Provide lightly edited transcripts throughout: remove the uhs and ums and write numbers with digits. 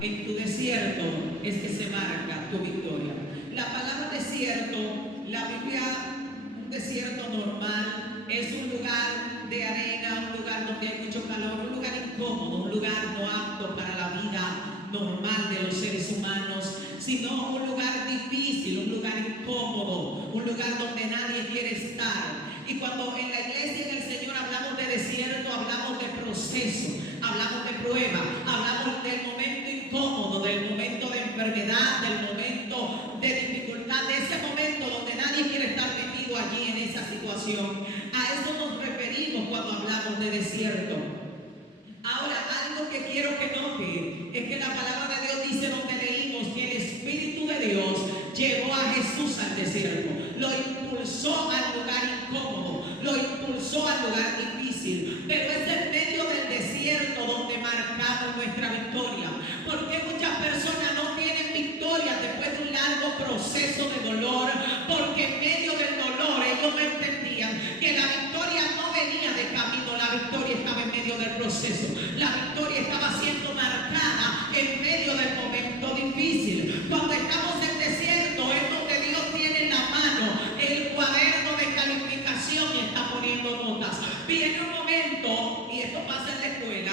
En tu desierto es que se marca tu victoria. La palabra desierto, la Biblia, un desierto normal, es un lugar de arena, un lugar donde hay mucho calor, un lugar incómodo, un lugar no apto para la vida normal de los seres humanos, sino un lugar difícil, un lugar incómodo, un lugar donde nadie quiere estar. Y cuando en la iglesia y en el Señor hablamos de desierto, hablamos de proceso, hablamos de prueba, hablamos del momento incómodo, del momento de enfermedad, del momento de dificultad, de ese momento donde nadie quiere estar metido allí en esa situación. A eso nos referimos cuando hablamos de desierto. Ahora, algo que quiero que noten es que la palabra de Dios dice, donde leímos, que el Espíritu de Dios llevó a Jesús al desierto, lo impulsó al lugar incómodo, lo impulsó al lugar difícil, pero es en medio del desierto donde marcamos nuestra victoria. Porque muchas personas no tienen victoria después de un largo proceso de dolor, porque en medio del dolor ellos no entendían que la victoria no venía de camino, la victoria estaba en medio del proceso, la victoria estaba siendo marcada en medio del momento difícil. Cuando estamos en desierto es donde Dios tiene en la mano el cuaderno de calificación y está poniendo notas. Viene un momento, y esto pasa en la escuela,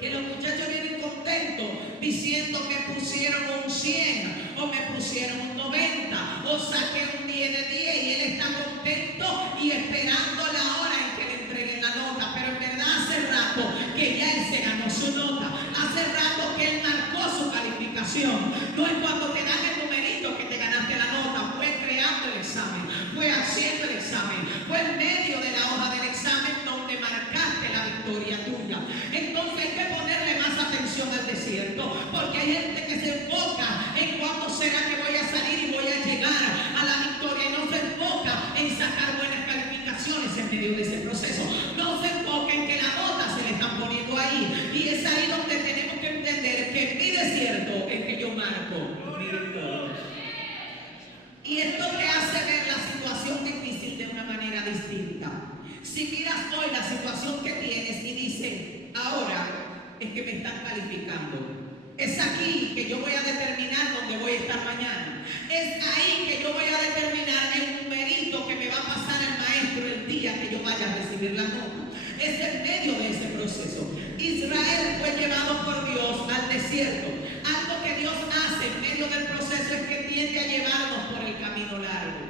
que los muchachos vienen contentos diciendo que pusieron un 100 o me pusieron un 90 o saqué un 10 de 10, y él está contento y esperando la hora en que le entreguen la nota, pero en verdad hace rato que ya él se ganó su nota, hace rato que él marcó su calificación. No es cuando te dan el numerito que te ganaste la nota, fue creando el examen, fue haciendo el examen, fue en medio de la hoja del examen donde marcaste la victoria tuya. Entonces hay que ponerle más atención al desierto, porque hay gente que se enfoca en cuándo será que voy a salir y voy a llegar a la victoria, y no se enfoca en sacar buenas calificaciones en medio de ese proceso, no se enfoca en que la nota se le están poniendo ahí, y es ahí donde tenemos que entender que en mi desierto es que yo marco mi victoria. Y esto te hace ver la situación difícil de una manera distinta. Si miras hoy la situación que tienes y dices, ahora es que me están calificando, es aquí que yo voy a determinar dónde voy a estar mañana, es ahí que yo voy a determinar el numerito que me va a pasar el maestro el día que yo vaya a recibir la nota. Es en medio de ese proceso. Israel fue llevado por Dios al desierto. Algo que Dios hace en medio del proceso es que tiende a llevarnos por el camino largo.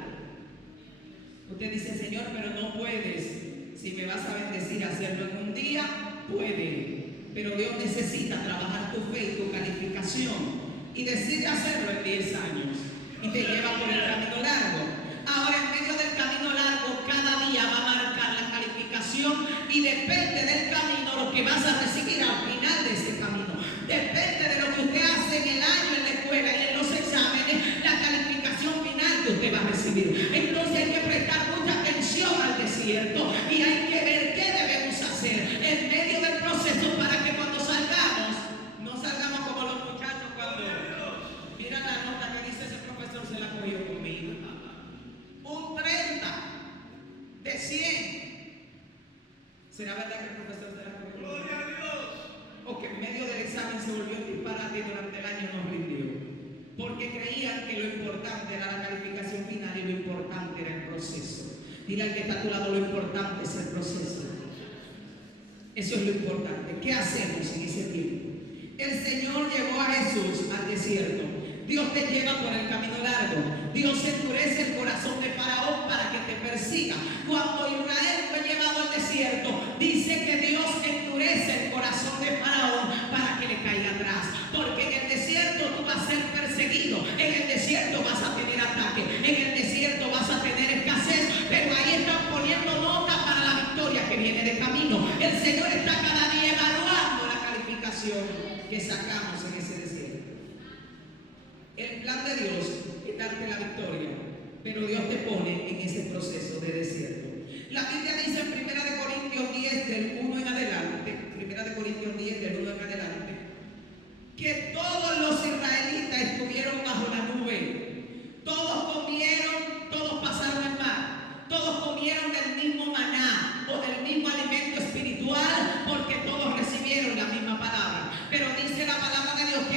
Usted dice, Señor, pero no puedes. Si me vas a bendecir a hacerlo en un día, puede. Pero Dios necesita trabajar tu fe y tu calificación, y decide hacerlo en 10 años. Y te lleva por el camino largo. Ahora, en medio del camino largo, cada día va a marcar la calificación, y depende del camino lo que vas a recibir al final de ese camino. Depende de lo que usted hace en el año en la escuela y en los exámenes, la calificación final que usted va a recibir. Entonces hay que prestar mucha atención al desierto, y hay que ver qué debemos hacer en medio del proceso para que cuando salgamos, no salgamos como los muchachos cuando miran la nota que dice ese profesor se la cogió conmigo. Un 30 de 100. ¿Será verdad que el profesor se la cogió? ¡Gloria a Dios! O que en medio del examen se volvió un disparate y durante el año nos rindió. Porque creían que lo importante era la calificación final y lo importante era el proceso. Dile al que está a tu lado, lo importante es el proceso. Eso es lo importante. ¿Qué hacemos en ese tiempo? El Señor llevó a Jesús al desierto. Dios te lleva por el camino largo. Dios endurece el corazón de Faraón para que te persiga. Cuando Israel fue llevado al desierto, dice que Dios endurece el corazón de Faraón para que le caiga atrás. Porque en el desierto tú vas a ser perseguido, en el desierto vas a tener ataque, en el desierto vas a tener escasez, pero ahí están poniendo nota para la victoria que viene de camino. El Señor está cada día evaluando la calificación que sacamos en ese desierto. El plan de Dios es darte la victoria, pero Dios te pone en ese proceso de desierto. La Biblia dice en 1 Corintios 10 del 1 en adelante, 1 Corintios 10 del 1 en adelante, que todos los israelitas estuvieron bajo la nube, todos comieron, todos pasaron el mar, todos comieron del mismo maná o del mismo alimento espiritual, porque todos recibieron la misma palabra. Pero dice la palabra de Dios que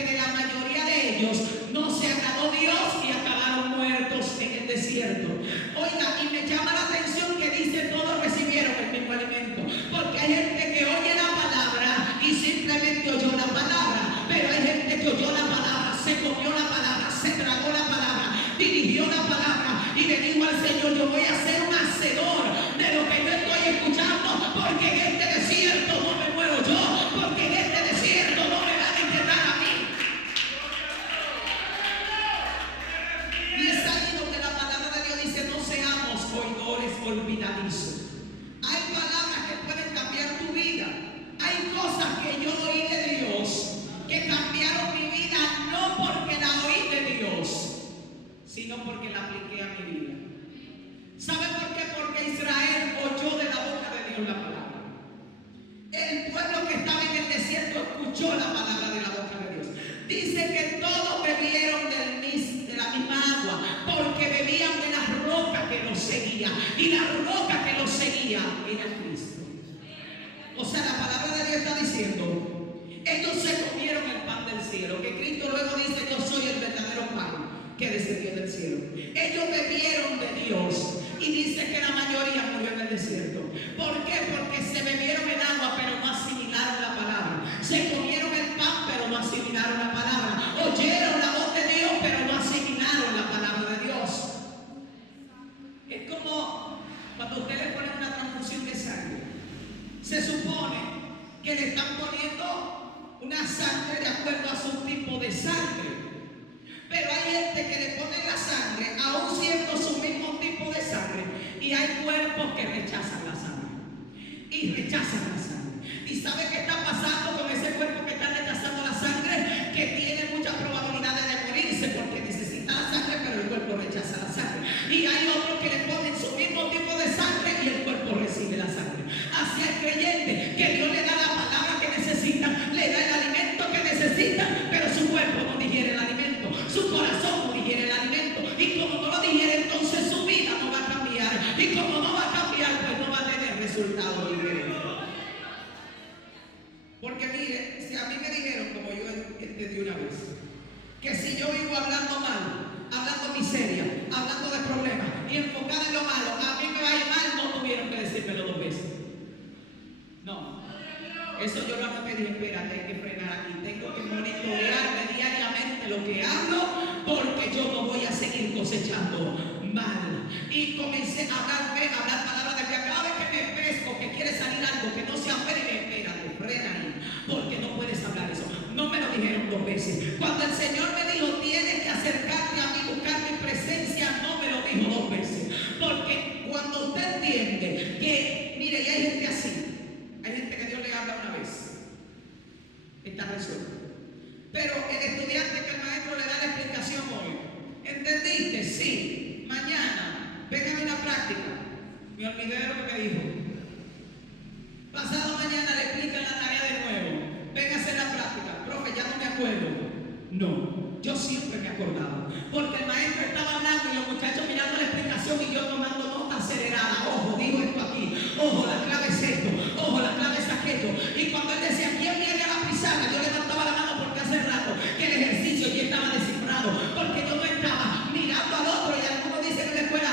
viene a Cristo. O sea, la palabra de Dios está diciendo, ellos se comieron el pan del cielo, que Cristo luego dice, yo soy el verdadero pan que descendió del cielo. Ellos bebieron de Dios y dice que la mayoría murió en el desierto. ¿Por qué? Porque se bebieron el agua pero no asimilaron la palabra. Se comieron el pan pero no asimilaron la palabra. Oyeron la voz de Dios pero no asimilaron la palabra de Dios. Es como cuando usted le pone una transfusión de sangre. Se supone que le están poniendo una sangre de acuerdo a su tipo de sangre. Pero hay gente que le pone la sangre aún siendo su mismo tipo de sangre. Y hay cuerpos que rechazan la sangre. Y rechazan la sangre. ¿Y sabe qué está pasando con ese cuerpo que está rechazando la sangre? Que tiene muchas probabilidades de morirse porque necesita la sangre, pero el cuerpo rechaza la sangre. Y hay otros que le ponen su mismo tipo de sangre y el cuerpo recibe la sangre. Así el creyente que Dios le da la palabra que necesita, le da el alimento que necesita, pero su cuerpo no digiere el alimento, su corazón no digiere el alimento, y como no lo digiere, entonces su vida no va a cambiar, y como no va a cambiar, pues no va a tener resultados diferentes. Porque mire, si a mí me dijeron, como yo entendí una vez, que si yo vivo hablando mal, hablando miseria, hablando de problemas y enfocada en lo malo, a mí me va a ir mal, no tuvieron que decírmelo 2 veces. No, eso yo lo repetí. Espérate, hay que frenar aquí. Tengo que monitorearme diariamente lo que hablo, porque yo no voy a seguir cosechando mal. Y comencé a hablar palabras de fe. Cada vez que me pesco, que quiere salir algo que no sea fe, espérate, frena ahí, porque no puedes hablar eso. No me lo dijeron 2 veces. Cuando el Señor me dijo, tienes que acercarte a mí, buscar mi presencia, no me lo dijo 2 veces. Porque cuando usted entiende que, mire, y hay gente así. Hay gente que Dios le habla una vez, está resuelto. Pero el estudiante que el maestro le da la explicación hoy, ¿entendiste? Sí. Mañana, vengan a una práctica. Me olvidé de lo que me dijo. Pasado mañana le explican la tarea de nuevo. Venga a hacer la práctica. Profe, ya no me acuerdo. No, yo siempre me acordaba. Porque el maestro estaba hablando y los muchachos mirando la explicación y yo tomando nota acelerada. Ojo, digo esto aquí. Ojo, la clave es esto. Ojo, la clave es aquello. Y cuando él decía, ¿quién viene a la pizarra? Yo levantaba la mano porque hace rato que el ejercicio ya estaba descifrado. Porque yo no estaba mirando al otro y algunos dicen en la escuela,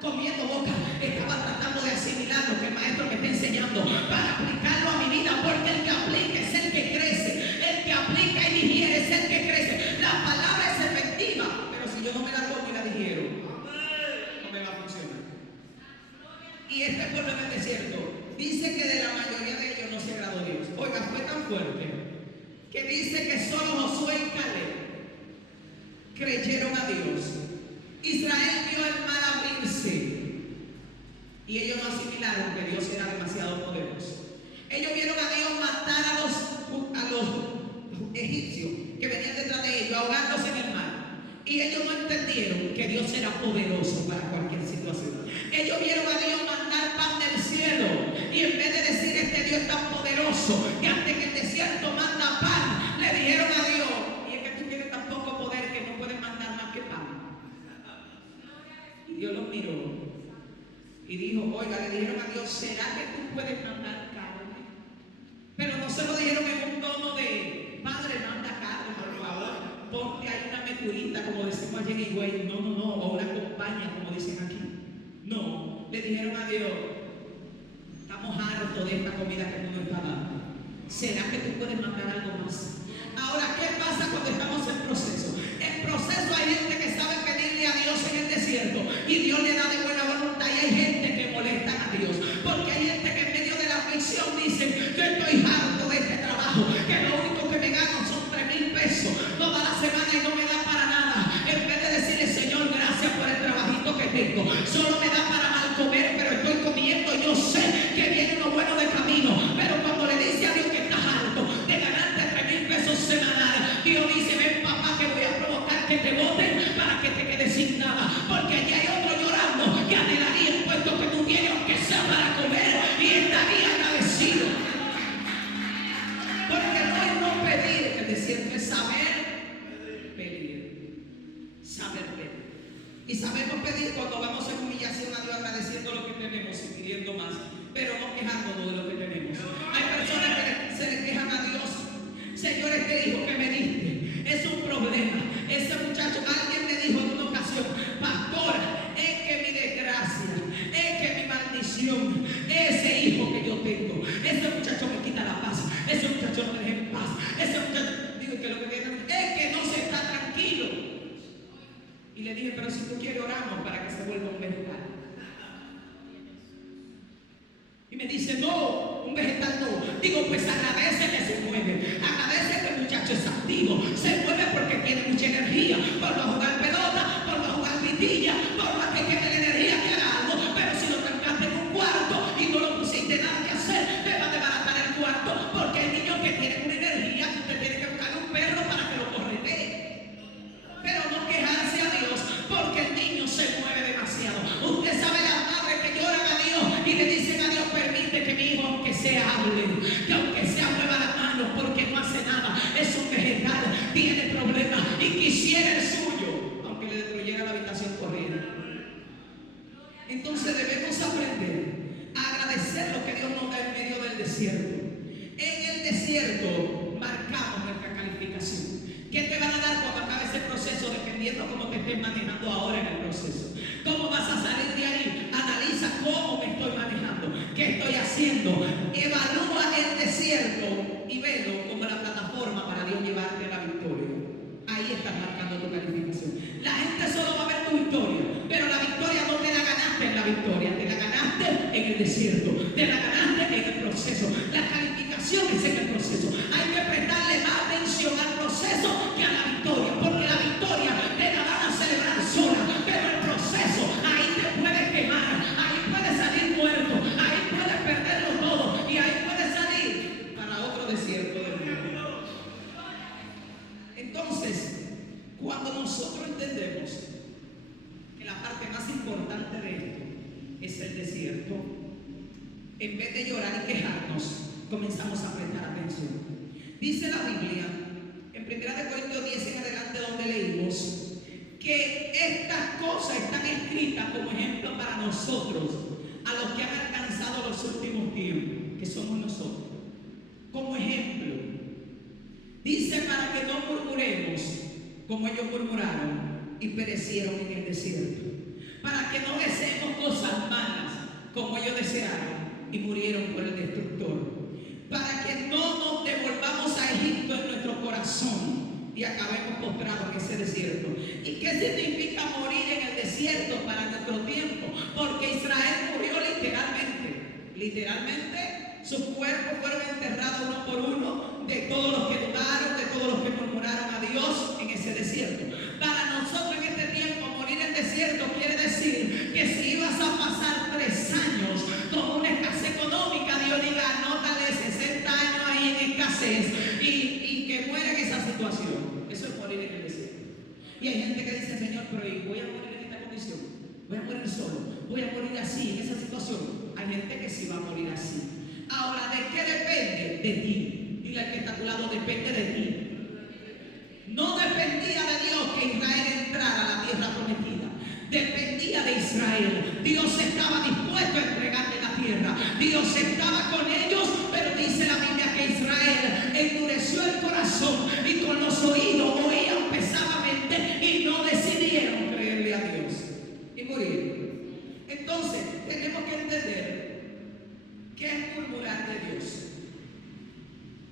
comiendo boca. Estaba tratando de asimilar lo que el maestro me está enseñando para aplicarlo a mi vida. Porque el que aplica es el que crece. El que aplica y digiere es el que crece. La palabra es efectiva. Pero si yo no me la como y la digiero, no me va a funcionar. Y este pueblo en el desierto dice que de la mayoría de ellos no se agradó Dios. Oiga, fue tan fuerte que dice que solo Josué y Caleb creyeron a Dios. Israel vio el mar abrirse y ellos no asimilaron que Dios era demasiado poderoso. Ellos vieron a Dios matar a los egipcios que venían detrás de ellos, ahogándose en el mar. Y ellos no entendieron que Dios era poderoso para cualquier situación. Ellos vieron a Dios mandar pan del cielo. Y en vez de decir, este Dios es tan poderoso que hasta en el desierto manda pan, le dijeron a Dios, y es que tú tienes tan poco poder que no puedes mandar más que pan. Y Dios los miró y dijo, oiga, le dijeron a Dios, ¿será que tú puedes mandar carne? Pero no se lo dijeron en un tono de, Padre, manda carne, por favor, ponte ahí una meturita, como decimos allí en Higüey. No, o una compañía, como dicen aquí. No, le dijeron a Dios, estamos hartos de esta comida que tú nos estás dando. ¿Será que tú puedes mandar algo más? Ahora, ¿qué pasa cuando estamos en proceso? En proceso hay gente que sabe pedirle a Dios en el desierto y Dios le da de buena voluntad, y hay gente que molesta a Dios, porque hay gente que en medio de la aflicción dice, yo estoy harto de este trabajo, que lo único que me gano son 3,000 pesos toda la semana y no me da para nada. En vez de decirle, Señor, gracias por el trabajito que tengo, solo me da para mal comer, pero estoy comiendo, yo sé que viene uno bueno de camino. Pero cuando le dice a Dios que estás harto de ganarte 3,000 pesos semanales, Dios dice, ven papá, que voy a provocar que te voten para que te quedes sin nada, porque allí hay otro llorando que anhelaría el puesto que tú tienes, aunque sea para comer, y estaría agradecido. Porque no es no pedir en el desierto, es saber pedir, saber pedir. Y sabemos pedir cuando vamos en humillación a Dios, agradeciendo lo que tenemos y pidiendo más. pero no quejándonos de lo que tenemos. Hay personas que se le quejan a Dios. Señor, este hijo que me diste es un problema. Ese muchacho, alguien me dijo en una ocasión, pastora, es que mi desgracia, es que mi maldición, ese hijo que yo tengo, ese muchacho me quita la paz, ese muchacho no me deja en paz, ese muchacho, digo que lo que tiene es que no se está tranquilo. Y le dije, pero si tú quieres oramos para que se vuelva un vegetal. Y me dice, no, un vegetal no. Digo, pues agradece que se mueve, agradece que el muchacho es activo, se mueve porque tiene mucha energía, por no jugar pelota, por no jugar pitilla, por más que tiene la energía que haga algo. Pero si lo trancaste en un cuarto y no lo pusiste nada que hacer, te va a desbaratar el cuarto, porque hay niños que tienen una energía que usted tiene que buscar un perro para que lo corretee. Pero no quejarse a Dios porque el niño se mueve demasiado. Usted sabe las madres que lloran a Dios y le dicen a Dios, permite que mi hijo aunque sea hable, que aunque sea mueva las manos, porque no hace nada, es un vegetal, tiene problemas y quisiera el suyo, aunque le destruyera la habitación corriendo. Entonces debemos aprender a agradecer lo que Dios nos da en medio del desierto. En el desierto marcamos nuestra calificación. ¿Qué te van a dar cuando acabe ese proceso? Dependiendo cómo te estés manejando ahora en el proceso. ¿Cómo vas a salir de ahí? Analiza cómo me estoy manejando, qué estoy haciendo. Evalúa el desierto y velo como la plataforma para Dios llevarte a la victoria. Ahí estás marcando tu calificación. La gente solo va a ver tu victoria, pero la victoria no te la ganaste en la victoria, te la ganaste en el desierto, te la ganaste en el proceso. La calificación es en el proceso. Hay que prestarle más atención al proceso que a la victoria, porque la victoria te la van a celebrar sola, pero el proceso, ahí te puedes quemar, ahí puedes salir muerto, ahí puedes perderlo todo y ahí puedes salir para otro desierto del mundo. Entonces, cuando nosotros entendemos que la parte más importante de esto es el desierto, en vez de llorar y quejarnos, comenzamos a prestar atención. Dice la Biblia, en 1 Corintios 10 en adelante, donde leímos que estas cosas están escritas como ejemplo para nosotros, a los que han alcanzado los últimos tiempos, que somos nosotros, como ejemplo. Dice, para que no murmuremos como ellos murmuraron y perecieron en el desierto, para que no deseemos cosas malas como ellos desearon y murieron por el destructor, para que no nos devolvamos a Egipto en nuestro corazón y acabemos postrados en ese desierto. ¿Y qué significa morir en el desierto para nuestro tiempo? Porque Israel murió literalmente sus cuerpos fueron enterrados uno por uno, de todos los que dudaron, de todos los que murmuraron a Dios en ese desierto. Para nosotros en este tiempo, morir en el desierto quiere decir que si ibas a pasar 3 años con una escasez económica, Dios diga, anótale 60 años ahí en escasez y que muera en esa situación. Eso es morir en el desierto. Y hay gente que dice, Señor, pero voy a morir en esta condición, voy a morir solo, voy a morir así, en esa situación. Hay gente que sí va a morir así. Ahora, ¿de qué depende? De ti. Dile al que está a tu lado, depende de ti. No dependía de Dios que Israel entrara a la tierra prometida. Dependía de Israel. Dios estaba dispuesto a entregarle la tierra. Dios estaba con ellos, pero dice la Biblia que Israel endureció el corazón y con los oídos oían pesadamente y no decidieron creerle a Dios y murieron. Entonces, tenemos que entender qué es murmurar de Dios.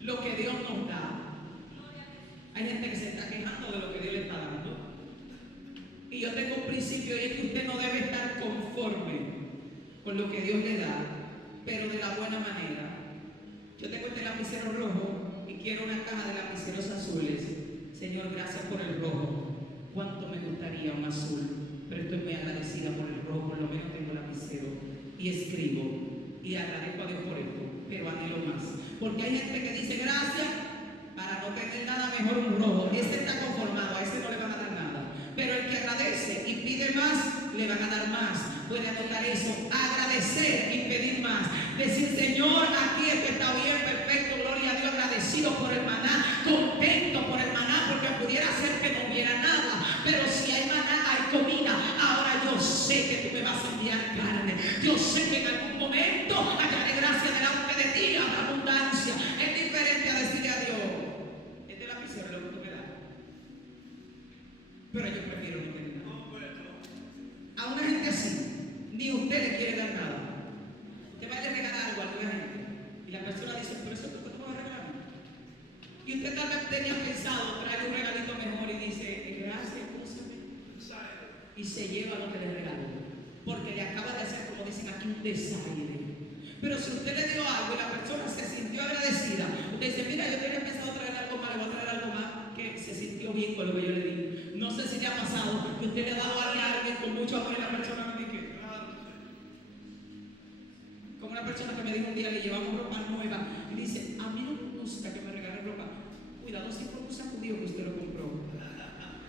Lo que Dios nos da. Hay gente que se está quejando de lo que Dios le está dando. Y yo tengo un principio, y es que usted no debe estar conforme con lo que Dios le da, pero de la buena manera. Yo tengo este lapicero rojo y quiero una caja de lapiceros azules. Señor, gracias por el rojo. Cuánto me gustaría un azul, pero estoy muy agradecida por el rojo. Por lo menos tengo lapicero y escribo y agradezco a Dios por esto, pero anhelo más. Porque hay gente que dice gracias para no tener nada, mejor un rojo. Ese está conformado, a ese no le van a dar nada. Pero el que agradece y pide más, le van a dar más. Puede anotar eso, agradecer y pedir más. Decir, Señor, aquí está bien, perfecto, gloria a Dios, agradecido por el maná, contento por el maná, porque pudiera ser que no hubiera nada. Pero si hay maná, hay comida. Ahora yo sé que tú me vas a enviar carne. Yo sé que en algún momento allá Y usted tal vez tenía pensado traer un regalito mejor y dice, gracias, úsame. Y se lleva lo que le regaló. Porque le acaba de hacer, como dicen aquí, un desaire. Pero si usted le dio algo y la persona se sintió agradecida, usted dice, mira, yo tenía pensado traer algo más, le voy a traer algo más, que se sintió bien con lo que yo le di. No sé si le ha pasado que usted le ha dado a alguien con mucho amor y la persona me dice, como una persona que me dijo un día, le llevamos ropa nueva y dice, a mí no me gusta que me regalen ropa. Cuidado si fue un sacudido que usted lo compró.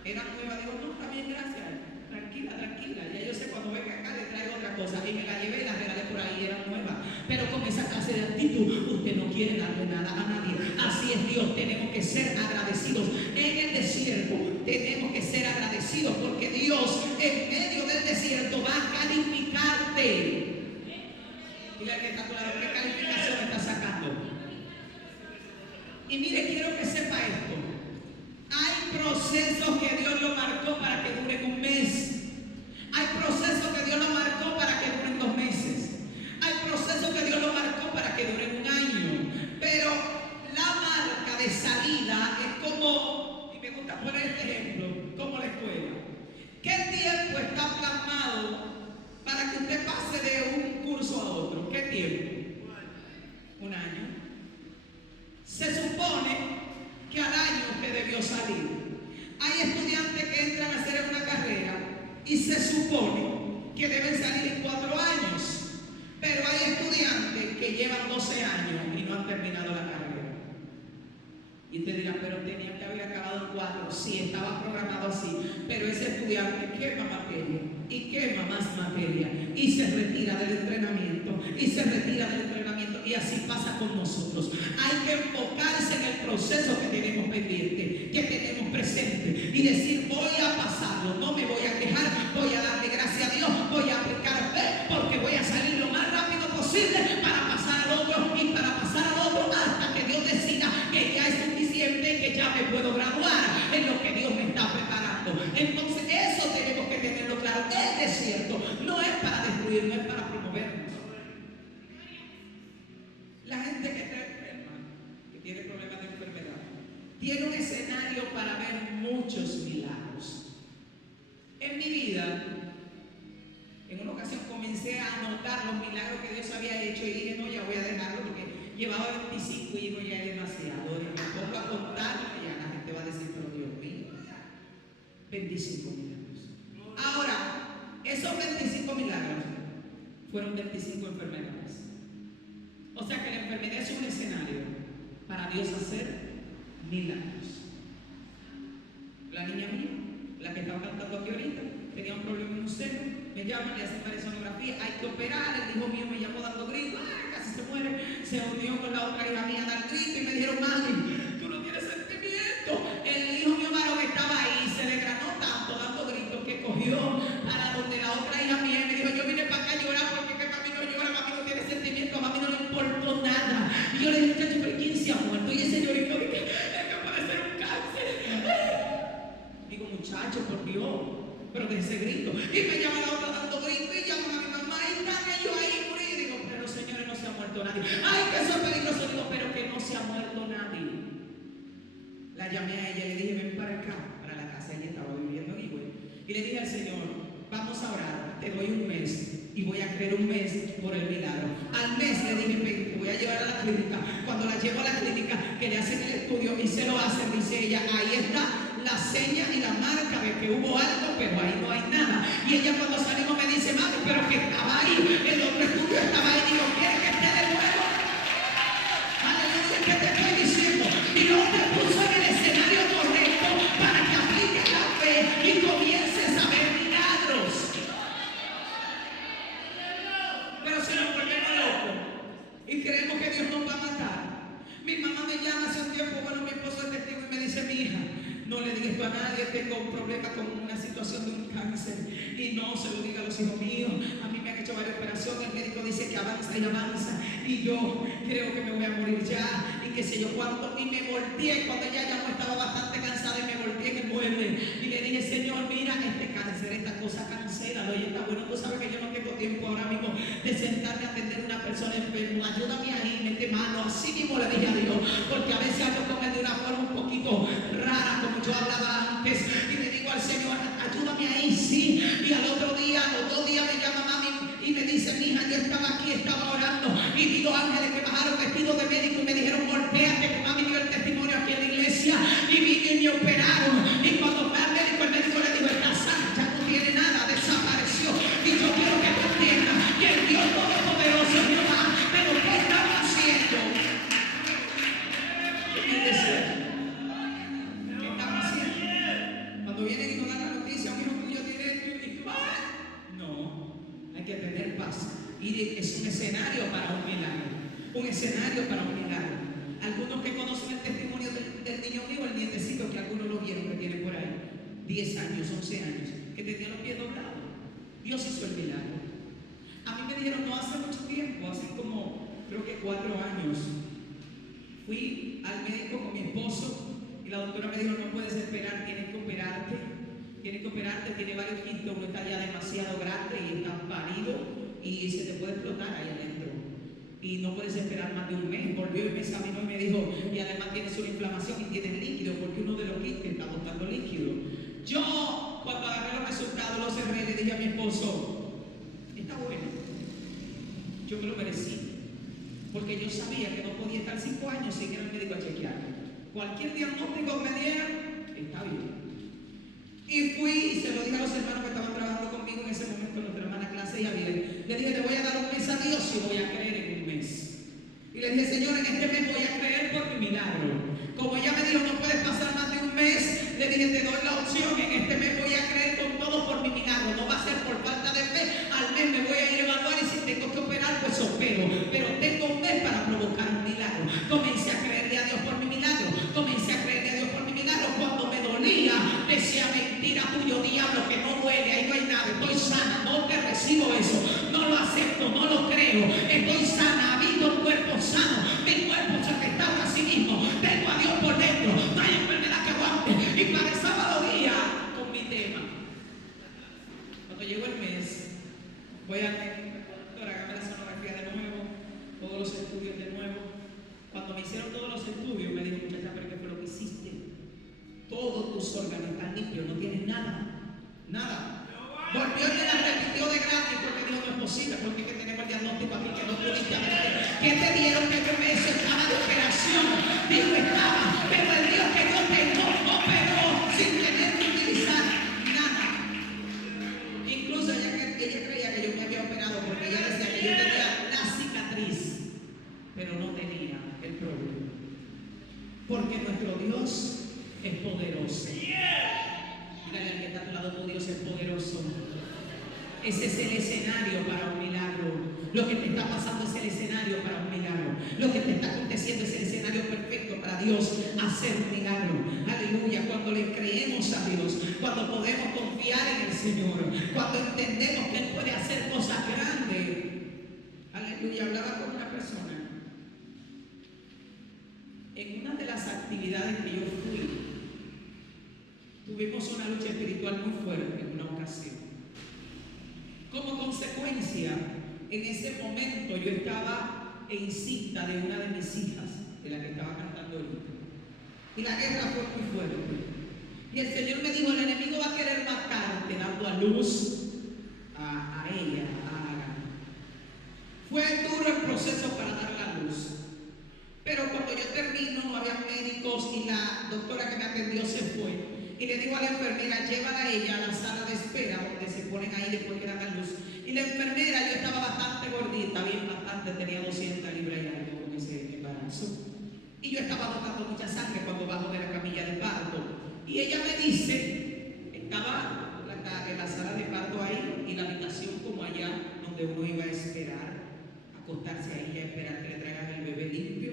Era nueva, digo, no, está bien, gracias. Tranquila, tranquila. Ya yo sé, cuando venga acá le traigo otra cosa. Y me la llevé y la regalé por ahí, era nueva. Pero con esa clase de actitud, usted no quiere darle nada a nadie. Así es Dios, tenemos que ser agradecidos. En el desierto tenemos que ser agradecidos porque Dios en medio del desierto va a calificarte. Dile al que está claro, ¿qué calificación está sacando? Y mire, quiero que sepa esto. Hay procesos que Dios lo marcó para que duren un mes. Hay procesos que Dios lo marcó para que duren 2 meses. Hay procesos que Dios lo marcó para que duren 1 año. Pero la marca de salida es como, y me gusta poner este ejemplo, como la escuela. ¿Qué tiempo está plasmado para que usted pase de un curso a otro? ¿Qué tiempo? 1 año. Se supone que al año que debió salir. Hay estudiantes que entran a hacer una carrera y se supone que deben salir en 4 años, pero hay estudiantes que llevan 12 años y no han terminado la carrera. Y usted dirá, pero tenía que haber acabado en 4. Sí, estaba programado así, pero ese estudiante quema materia y quema más materia y se retira del entrenamiento y se retira del entrenamiento, y así pasa con nosotros. Hay que enfocarse en el proceso que tenemos pendiente, que tenemos presente, y decir, voy a pasarlo, no me voy a quejar, voy a darle gracias a Dios, voy a aplicar fe, porque voy a salir lo más rápido posible para pasar al otro y para pasar al otro hasta que Dios decida que ya es suficiente y que ya me puedo graduar en lo que Dios me está preparando. Entonces eso tenemos que tenerlo claro. El desierto no es para destruirnos, es para promovernos. La gente que está enferma, que tiene problemas de enfermedad, tiene un escenario para ver muchos milagros. En mi vida, en una ocasión comencé a anotar los milagros que Dios había hecho y dije, no, ya voy a dejarlo porque llevaba 25 y digo, ya es demasiado. Y me pongo a contar y ya la gente va a decir, pero Dios mío, 25 milagros. Ahora, esos 25 milagros fueron 25 enfermedades. O sea que la enfermedad es un escenario para Dios hacer milagros. La niña mía, la que estaba cantando aquí ahorita, tenía un problema en un seno, me llaman, le hacen una sonografía, hay que operar. El hijo mío me llamó dando gritos, casi se muere, se unió con la otra hija mía a dar gritos y me dijeron, mami, tú no tienes sentimiento. El hijo mío malo que estaba ahí se desgranó tanto dando gritos que cogió para donde la otra hija mía y me dijo, yo vine para acá a llorar porque que mami no llora, mami no tiene sentimiento, a mami no le importó nada. Y yo le dije, muchacho, pero ¿quién se ha muerto? Y ese llorico dije, es que puede ser un cáncer. Digo, muchacho, por Dios, pero de ese grito. Y me llama la otra dando grito y llaman a mi mamá y están ellos ahí muriendo. Y digo, pero señores, no se ha muerto nadie. Ay, que eso es peligroso. Digo, pero que no se ha muerto nadie. La llamé a ella y le dije, ven para acá, para la casa. Ella estaba viviendo en Higüey. Y le dije al Señor, vamos a orar, te doy 1 mes y voy a creer 1 mes por el milagro. Al mes le dije, ven, te voy a llevar a la clínica. Cuando la llevo a la clínica, que le hacen el estudio y se lo hacen, dice ella, ahí está la seña y la marca de que hubo algo, pero ahí no hay nada. Y ella cuando salimos me dice, mami, pero que estaba ahí, el otro estudio estaba ahí. Digo, ¿quieres que esté de nuevo? Aleluya, ¿qué te estoy diciendo? Dios te puso en el escenario correcto para que apliques la fe y comiences a ver milagros. Pero si nos ponemos locos y creemos que Dios nos va a matar. Mi mamá me llama hace un tiempo, bueno, mi esposo es testigo, y me dice, mi hija, no le digas esto a nadie, tengo un problema con una situación de un cáncer y no se lo diga a los hijos míos. A mí me han hecho varias operaciones, el médico dice que avanza y avanza y yo creo que me voy a morir ya y qué sé yo cuánto. Y me volteé cuando ella ya no estaba bastante cansada y me volteé en el mueble y le dije, Señor, mira este cáncer, esta cosa, cancélalo. Y está bueno, tú sabes que yo no tengo tiempo ahora mismo de sentarme a atender a una persona enferma, ayúdame ahí, mete mano, así mismo le dije a Dios, porque a veces hablo con él de una forma yo hablaba antes y le digo al Señor, ayúdame ahí, sí. Y al otro día, los 2 días me llama mami y me dice, mija, yo estaba aquí, estaba orando y vi 2 ángeles que bajaron vestidos de médico y me dijeron, golpéate, que mami dio el testimonio aquí en la iglesia y vine y me operaron. Y cuando fue al médico, el médico le dijo, está sana, ya no tiene nada, desapareció. Y yo quiero que tú entiendas que el Dios Todopoderoso es Jehová, pero ¿qué estaba haciendo? ¿Qué estaba haciendo? Cuando vienen y nos dan la noticia, un hijo tuyo tiene esto y no, hay que tener paz. Y es un escenario para un milagro. Un escenario para un milagro. Algunos que conocen el testimonio del niño mío, el nietecito que algunos lo vieron, que tiene por ahí 10 años, 11 años, que tenía los pies doblados. Dios hizo el milagro. A mí me dijeron, no hace mucho tiempo, hace como creo que 4 años, fui al médico con mi esposo y la doctora me dijo, no puedes esperar, tienes que operarte, tiene varios quistes, uno está ya demasiado grande y está parido y se te puede explotar ahí adentro. Y no puedes esperar más de un mes. Volvió y me examinó y me dijo, y además tienes una inflamación y tienes líquido, porque uno de los quistes está botando líquido. Yo, cuando agarré los resultados, los cerré, le dije a mi esposo, está bueno, yo me lo merecí, porque yo sabía que no podía estar 5 años sin ir al médico a chequearme. Cualquier diagnóstico que me dieran, está bien. Y fui y se lo dije a los hermanos que estaban trabajando conmigo en ese momento, nuestra hermana clase y Abiel. Le dije, le voy a dar un mes a Dios y voy a creer en un mes. Y le dije, Señor, en este mes voy a creer por mi milagro. Como ella me dijo, no puedes pasar más de un mes, le dije, te doy la opción, en este mes voy a creer con todo por mi milagro. No va a ser por falta de fe, al mes me voy a ir a evaluar y si tengo que operar, pues opero. Pero tengo un mes para provocar un milagro. Comencé a creerle a Dios por mi milagro. Comencé a creerle a Dios por mi milagro. Cuando me dolía, decía, mentira tuyo, diablo, que no duele, ahí no hay nada, estoy sana, no te recibo eso, no lo acepto, no lo creo, estoy sana, habito un cuerpo sano, mi cuerpo se restaura a sí mismo, tengo a Dios por dentro, no hay enfermedad que aguante. Y para el sábado día, con mi tema, cuando llegó el mes, voy a hágame la sonografía de nuevo, todos los estudios de nuevo. Cuando me hicieron todos los estudios, me dijo, muchacha, pero ¿qué fue lo que hiciste? Todos tus órganos están limpios, no tienes nada, nada. Volvió y me la repitió de grande porque dijo, no es posible, porque es que tenemos el diagnóstico aquí que no pudiste haber. ¿Qué te dieron que yo me estaba de operación? Digo, estaba, pero el Dios que yo tengo operó sin tener que utilizar nada. Incluso ella creía que yo me había operado porque ella decía que yo tenía la cicatriz, pero no tenía el problema. Porque nuestro Dios es poderoso. Dígale al que está a tu lado, tu Dios es poderoso. Ese es el escenario para un milagro. Lo que te está pasando es el escenario para un milagro. Lo que te está aconteciendo es el escenario perfecto para Dios hacer un milagro. Aleluya. Cuando le creemos a Dios, cuando podemos confiar en el Señor, cuando entendemos que Él puede hacer cosas grandes. Aleluya. Hablaba con una persona en una de las actividades que yo fui. Tuvimos una lucha espiritual muy fuerte en una ocasión. Como consecuencia, en ese momento yo estaba encinta de una de mis hijas, de la que estaba cantando ahorita. Y la guerra fue muy fuerte. Y el Señor me dijo, el enemigo va a querer matarte dando a luz a ella, a Agar. Fue duro el proceso para dar la luz. Pero cuando yo termino, no había médicos y la doctora que me atendió se fue. Y le digo a la enfermera, llévala a ella a la sala de espera, donde se ponen ahí después que dan la luz. Y la enfermera, yo estaba bastante gordita, bien bastante, tenía 200 libras y algo con ese embarazo. Y yo estaba botando mucha sangre cuando bajo de la camilla de parto. Y ella me dice, estaba en la sala de parto ahí y la habitación como allá, donde uno iba a esperar, acostarse ahí y a esperar que le traigan el bebé limpio.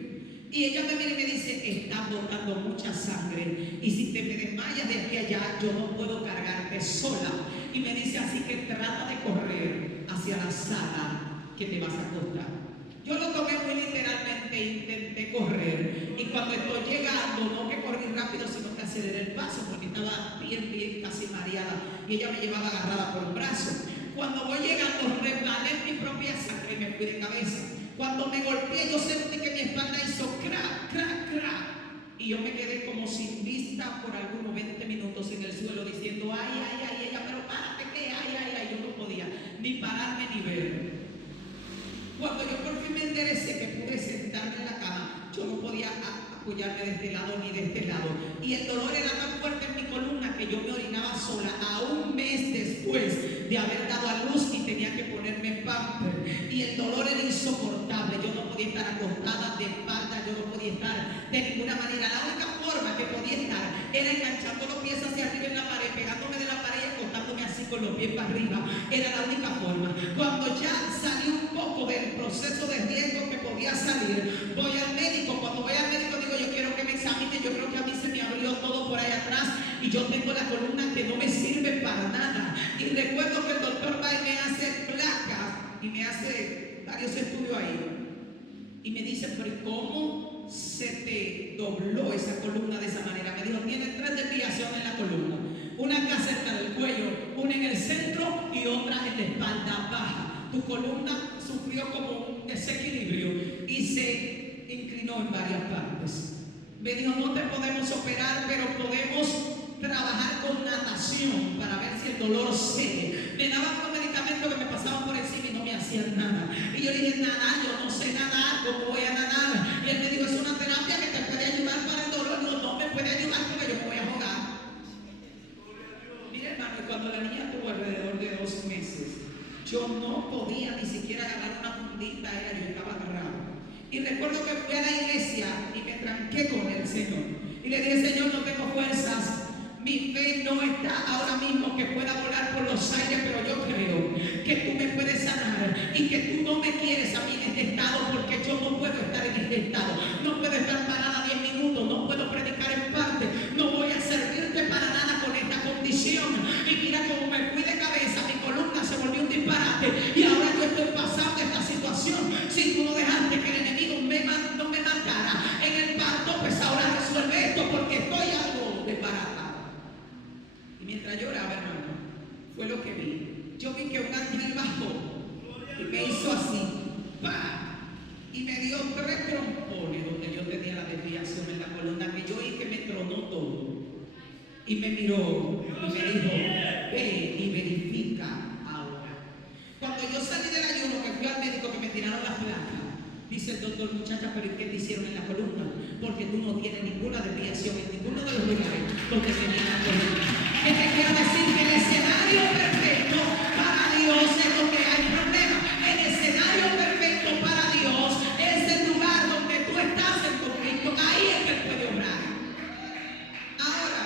Y ella me mira y me dice, estás botando mucha sangre y si te me desmayas de aquí a allá, yo no puedo cargarte sola. Y me dice, así que trata de correr hacia la sala que te vas a acostar. Yo lo tomé muy literalmente, intenté correr y cuando estoy llegando, no que corrí rápido, sino que aceleré el paso porque estaba bien, casi mareada y ella me llevaba agarrada por el brazo. Cuando voy llegando, resbalé mi propia sangre y me fui de cabeza. Cuando me golpeé, yo sentí que mi espalda hizo crack. Y yo me quedé como sin vista por algún momento. apoyarme de este lado ni de este lado. Y el dolor era tan fuerte en mi columna que yo me orinaba sola a un mes después de haber dado a luz y tenía que ponerme pamper. Y el dolor era insoportable. Yo no podía estar acostada de espalda, yo no podía estar de ninguna manera. La única forma que podía estar era enganchando los pies hacia arriba en la pared, pegándome de la pared y acostándome así con los pies para arriba. Era la única forma. Cuando ya salí un poco del proceso de riesgo que podía salir, voy al médico. Cuando voy al médico digo, yo quiero que me examine. Yo creo que a mí se me abrió todo por ahí atrás y yo tengo la columna que no me sirve para nada. Y recuerdo que el doctor va y me hace placa y me hace varios estudios ahí y me dice, pero ¿cómo se te dobló esa columna de esa manera? Me dijo, tiene 3 desviaciones en la columna, una acá cerca del cuello, una en el centro y otra en la espalda baja. Tu columna sufrió como un desequilibrio y se inclinó en varias partes. Me dijo, no te podemos operar, pero podemos trabajar con natación para ver si el dolor cede. Me daban unos medicamentos que me pasaban por encima y no me hacían nada. Y yo le dije, nadar, yo no sé nadar, ¿cómo voy a nadar? Y él me dijo, es una terapia que te puede ayudar para el dolor. No, no me puede ayudar porque yo me voy a ahogar. Mira, hermano, y cuando la niña tuvo alrededor de 2 meses, yo no podía ni siquiera agarrar una fundita, yo estaba agarrado. Y recuerdo que fui a la iglesia y me tranqué con el Señor. Y le dije, Señor, no tengo fuerzas. Mi fe no está ahora mismo que pueda volar por los aires, pero yo creo que tú me puedes sanar y que tú no me quieres a mí en este estado, porque yo no puedo estar en este estado. No puedo estar parada 10 minutos, no puedo predicar en parte, no voy a servirte para nada con esta condición. Y mira cómo me fui de cabeza, mi columna se volvió un disparate y ahora yo estoy pasando esta situación. Si tú no dejaste que el enemigo no me matara en el parto, pues ahora resuelve esto porque estoy algo desbaratada. Y mientras lloraba, hermano, fue lo que vi. Yo vi que un ángel bajó y me hizo así, ¡pam! Y me dio 3 trompones donde yo tenía la desviación en la columna, que yo oí que me tronó todo. Y me miró y me dijo, ve y verifica ahora. Cuando yo salí del ayuno, que fui al médico, que me tiraron la placa, dice el doctor, muchacha, pero ¿y qué te hicieron en la columna? Porque tú no tienes ninguna desviación en ninguno de los lugares donde tenías la columna. ¿Qué te quiero decir? Que el escenario perfecto para Dios es donde hay problemas. El escenario perfecto para Dios es el lugar donde tú estás en conflicto. Ahí es que Él puede obrar. Ahora,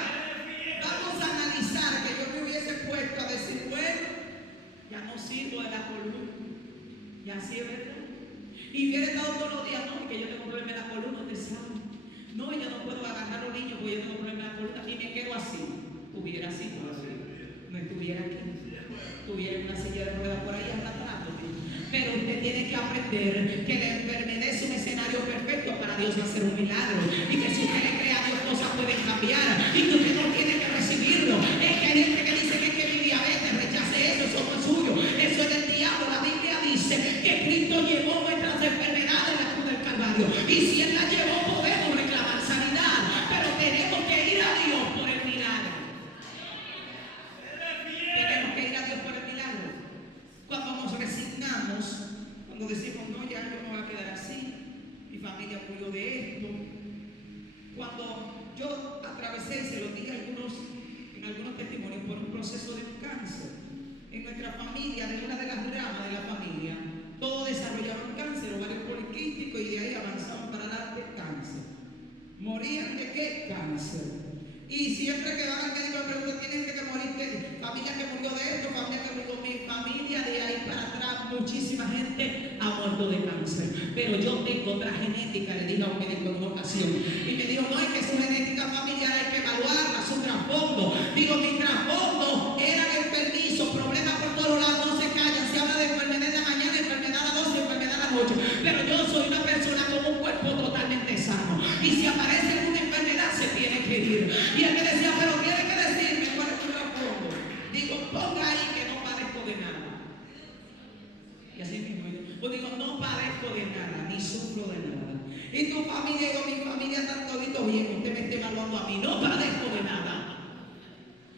vamos a analizar que yo me hubiese puesto a decir, bueno, ya no sirvo de la columna. Y así es verdad. Y hubiera estado todos los días, no, que yo tengo problema en la columna, te saben. No, yo no puedo agarrar a los niños porque yo tengo problema en la columna y me quedo así. Hubiera sido así. No estuviera aquí. Estuviera en una silla de ruedas por ahí arrastrándote. Pero usted tiene que aprender que la enfermedad es un escenario perfecto para Dios hacer un milagro. Y que si usted le cree a Dios, cosas pueden cambiar. Y que usted no tiene que recibirlo. Es que hay gente que dice que mi diabetes, rechace eso no es suyo. Eso es del diablo. La Biblia dice que Cristo llevó nuestras enfermedades en la cruz del Calvario. Y si Él las llevó, podemos reclamar sanidad. Pero tenemos que ir a Dios por el milagro. Tenemos que ir a Dios por el milagro. Cuando nos resignamos, cuando decimos, no, ya yo me voy a quedar así, mi familia murió de esto. Cuando yo atravesé, se lo dije en algunos testimonios, por un proceso de un cáncer en nuestra familia, de una de las ramas de la familia, todos desarrollaron cáncer, ovarios poliquísticos, y de ahí avanzaban para dar cáncer. ¿Morían de qué? Cáncer. Y siempre que van al médico me preguntan, ¿tiene gente que morir? Familia que murió de esto, familia que murió. Mi familia de ahí para atrás, muchísima gente ha muerto de cáncer. Pero yo tengo otra genética, le dije a un médico en una ocasión. Y me dijo, no, es que su genética familiar hay que evaluarla, su trasfondo. Digo, mi trasfondo era enfermizo, problemas por todos lados, no se callan. Se habla de enfermedad en la mañana, enfermedad a las 12, enfermedad a las 8. Pero yo soy una persona con un cuerpo totalmente sano. Y si aparece una enfermedad, se tiene que ir. Y él me decía, pero tiene que decirme cuál es tu trasfondo. Digo, ponga ahí que no padezco de nada. Y así mismo yo digo, no padezco de nada, ni sufro de nada. Y tu familia, digo, mi familia está todito bien, usted me está evaluando a mí, no padezco de nada.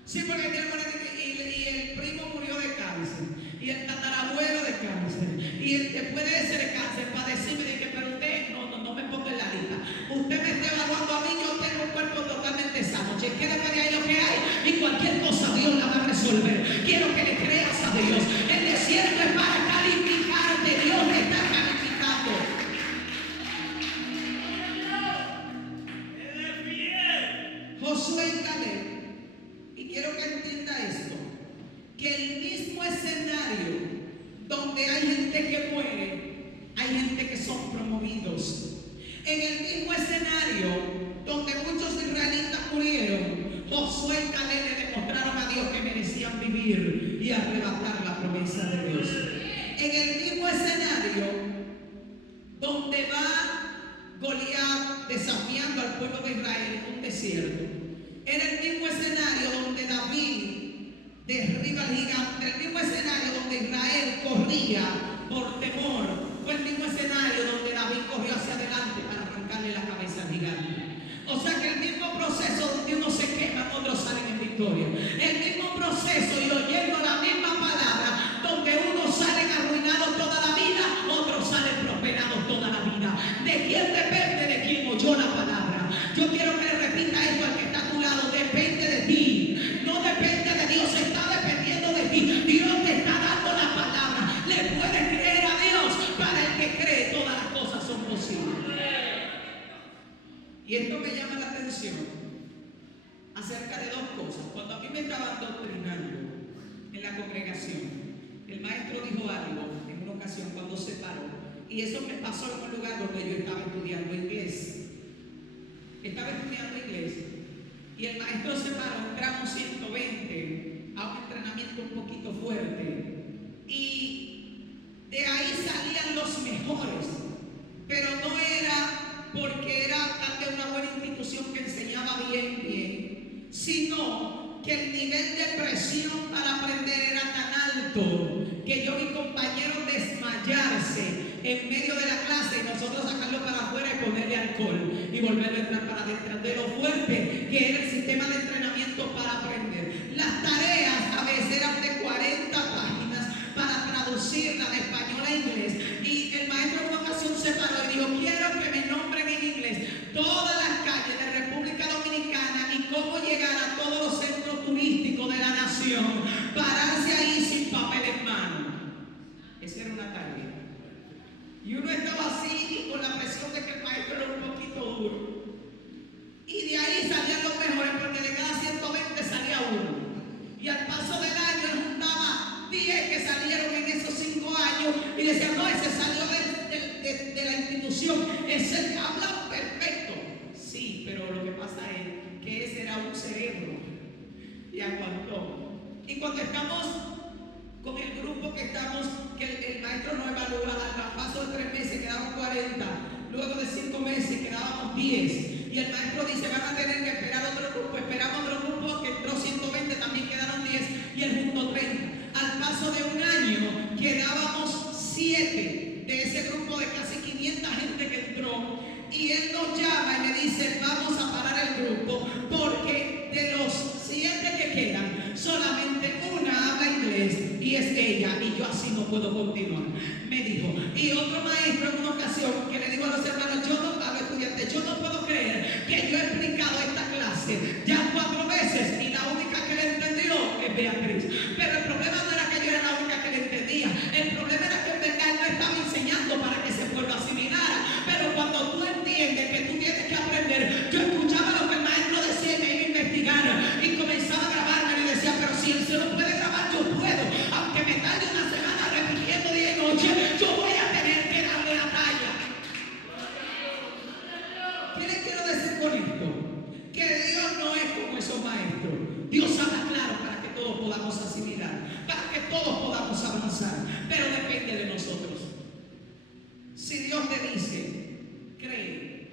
Sí, porque y el primo murió de cáncer, y el tatarabuelo de cáncer, y después de ese cáncer, para decirme de que, pero usted, no me ponga en la lista. Usted me está evaluando cualquier cosa Dios la va a resolver. Quiero que le creas a Dios. El desierto es para calificarte. Dios te está calificando. Josué y Caleb, y quiero que entienda esto, que el mismo escenario donde hay gente que muere, hay gente que son promovidos. En el mismo escenario donde muchos israelitas murieron, Josué y Caleb le demostraron a Dios que merecían vivir y arrebatar la promesa de Dios. En el mismo escenario donde va Goliat desafiando al pueblo de Israel en un desierto, en el mismo escenario donde David derriba al gigante, el mismo escenario donde Israel corría por temor, fue el mismo escenario donde David corrió hacia adelante para arrancarle la cabeza al gigante. O sea que el mismo proceso donde uno se quema, otros salen en victoria. El mismo proceso y oyendo la misma palabra, donde unos salen arruinados toda la vida, otros salen prosperados toda la vida. ¿De quién depende? De quien oyó la palabra. Yo quiero que le repita esto al que está a tu lado: depende de ti, no depende de Dios, está dependiendo de ti. Dios te está dando la palabra. Le puedes creer a Dios. Para el que cree, todas las cosas son posibles. Y esto me llama la atención acerca de dos cosas. Cuando a mí me estaban doctrinando en la congregación, el maestro dijo algo en una ocasión cuando se paró, y eso me pasó en un lugar donde yo estaba estudiando inglés. Estaba estudiando inglés y el maestro se paró, entramos 120 a un entrenamiento un poquito fuerte, y de ahí salían los mejores, pero no era porque era tal vez una buena institución que enseñaba bien, sino que el nivel de presión para aprender era tan alto que yo vi compañeros desmayarse en medio de la clase y nosotros sacarlo para afuera y ponerle alcohol y volverlo a entrar para adentro, de lo fuerte que era el sistema de entrenamiento para aprender. Las tareas a veces eran de 40 páginas para traducirla de español a inglés, y el maestro en una ocasión se paró y dijo: quiero que me nombren en inglés todas las calles de República Dominicana y cómo llegar a todos los centros turísticos de la nación, pararse ahí sin papel en mano. Esa era una tarea. Y uno estaba así y con la presión de que el maestro era un poquito duro. Y de ahí salían los mejores, porque de cada 120 salía uno. Y al paso del año él juntaba 10 que salieron en esos 5 años y decían: no, ese salió de la institución, ese que habla perfecto. Sí, pero lo que pasa es que ese era un cerebro y aguantó. Y cuando estamos con el grupo que estamos, que el maestro nos evalúa, al paso de 3 meses quedaban 40, luego de 5 meses quedábamos 10, y el maestro dice: van a tener que esperar otro grupo. Esperamos otro grupo que entró 120, también quedaron 10 y él juntó 30. Al paso de un año quedábamos 7 de ese grupo de casi 500 gente que entró, y él nos llama y me dice: vamos a parar el grupo porque de los 7 que quedan solamente una habla inglés y es ella, y yo así no puedo continuar, me dijo. Y otro maestro en una ocasión que le dijo a los hermanos, a los estudiantes: yo no puedo creer que yo he explicado esta clase ya 4 veces y la única que le entendió es Beatriz. Pero el problema no era que yo era la única que le entendía, el problema era que en verdad él no estaba enseñando para que ese pueblo asimilara. Pero cuando tú entiendes que tú tienes que aprender, yo escuchaba lo que el maestro decía y me iba a investigar y comenzaba a grabarme y decía: pero si él se lo puede grabar, yo puedo. Aunque me tarde una semana repitiendo día y noche, yo voy a tener que darle la talla. ¿Qué les quiero decir con esto? Que Dios no es como esos maestros. Dios habla claro para que todos podamos asimilar, para que todos podamos avanzar, pero depende de nosotros. Si Dios te dice, cree,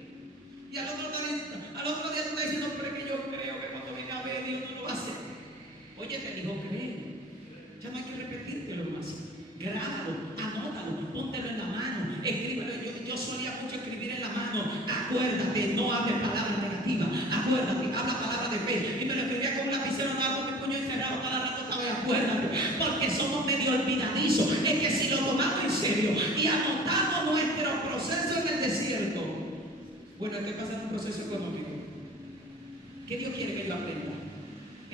y al otro día tú estás diciendo: pero es que yo creo que cuando venga a ver Dios no lo va a hacer. Oye, te dijo cree. Ya no hay que repetírtelo más. Grábalo, anótalo, póntelo en la mano, escríbelo. Yo solía mucho escribir en la mano: acuérdate, no hables palabras negativas, acuérdate, habla palabras de fe. Y me lo escribía con un lapicero, no con mi puño encerrado, cada rato estaba de acuérdate, porque somos medio olvidadizos. Es que si lo tomamos en serio y anotamos nuestro proceso en el desierto, bueno, estoy pasando un proceso económico. ¿Qué Dios quiere que yo aprenda?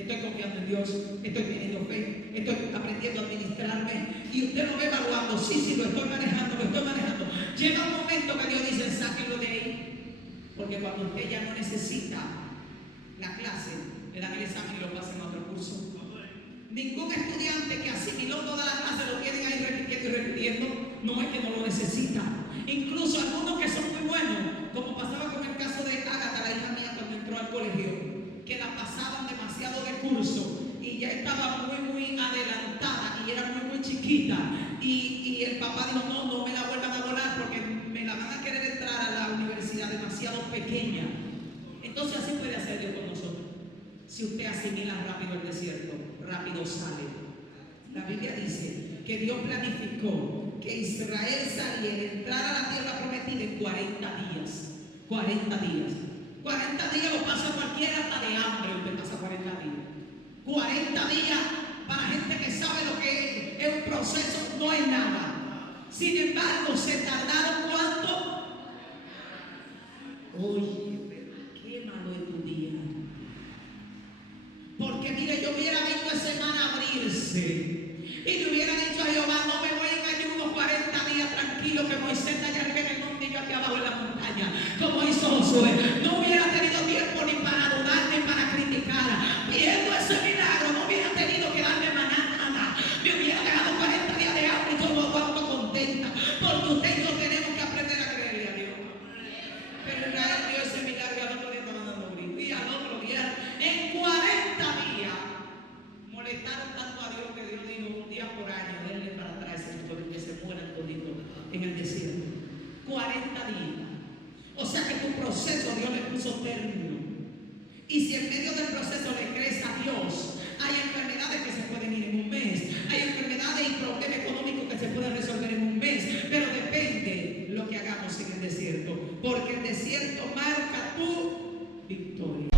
estoy confiando en Dios, estoy teniendo fe, estoy aprendiendo a administrarme. Y usted lo ve evaluando, sí, lo estoy manejando. Llega un momento que Dios dice, sáquenlo de ahí. Porque cuando usted ya no necesita la clase, le dan el examen y lo pasan a otro curso. Ningún estudiante que asimiló toda la clase lo tienen ahí repitiendo, no es que no lo necesita. Incluso algunos que son muy buenos, como pasaba con el caso de Ágata, la hija mía, cuando entró al colegio, que la pasaban demasiado de curso y ya estaba muy adelantada y era muy chiquita. Y el papá dijo, no me la vuelvan a volar porque me la van a querer entrar a la universidad demasiado pequeña. Entonces así puede hacer Dios con nosotros. Si usted asimila rápido el desierto, rápido sale. La Biblia dice que Dios planificó que Israel saliera, entrara a la tierra prometida en 40 días. 40 días. 40 días lo pasa cualquiera hasta de hambre, usted pasa 40 días. 40 días para gente que sabe lo que es un proceso, no es nada. Sin embargo, se tardaron ¿cuánto? Oye, pero qué malo es tu día. Porque mire, yo hubiera visto ese mar abrirse y le hubiera dicho a Jehová, no me voy en ayuno 40 días tranquilo, que Moisés está allá arriba en el monte y yo aquí abajo en la montaña, como hizo Josué. No hubiera tenido tiempo ni para dudar ni para criticar. Viendo ese milagro, no hubiera tenido que darme nada. Me hubiera dejado 40 días de hambre y todo aguanto contenta. Porque usted y yo tenemos que aprender a creerle a Dios. Pero Israel vio ese milagro y al otro día estaban dando brinco. Y al otro día, en 40 días, molestaron tanto a Dios que Dios dijo, un día por año, denle para atrás que se mueran toditos en el desierto. 40 días. O sea que tu proceso Dios le puso término. Y si en medio del proceso le crees a Dios, hay enfermedades que se pueden ir en un mes, hay enfermedades y problemas económicos que se pueden resolver en un mes, pero depende lo que hagamos en el desierto, porque el desierto marca tu victoria.